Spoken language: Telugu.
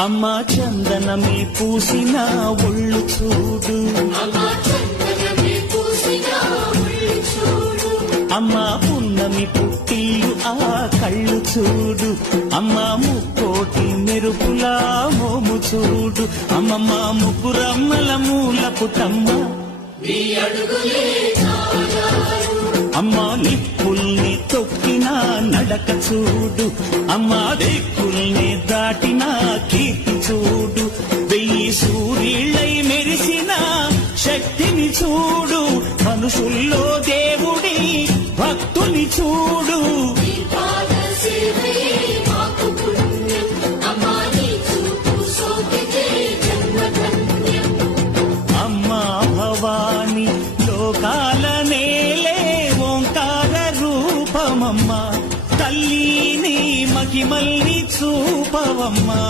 అమ్మా చందనమే పూసిన ఒళ్ళు చూడు, అమ్మా పున్నమి పుట్టిల్లు ఆ కళ్ళు చూడు, అమ్మా ముక్కోటి మెరుపులా మోము చూడు, అమ్మమ్మ ముగ్గురమ్మల మూల పుటమ్మ అమ్మా నిప్పుల్ని తొక్కిన నడక చూడు, అమ్మా దిక్కుల్ని దాటిన కీర్తి చూడు, 1000 సూర్యుళ్ళై మెరిసిన శక్తిని చూడు, మనుషుల్లో దేవుడి భక్తుని చూడు. అమ్మా భవాని లోకాల నేలే ఓంకార రూపమమ్మ, తల్లిని మహిమల్ని చూపవమ్మా.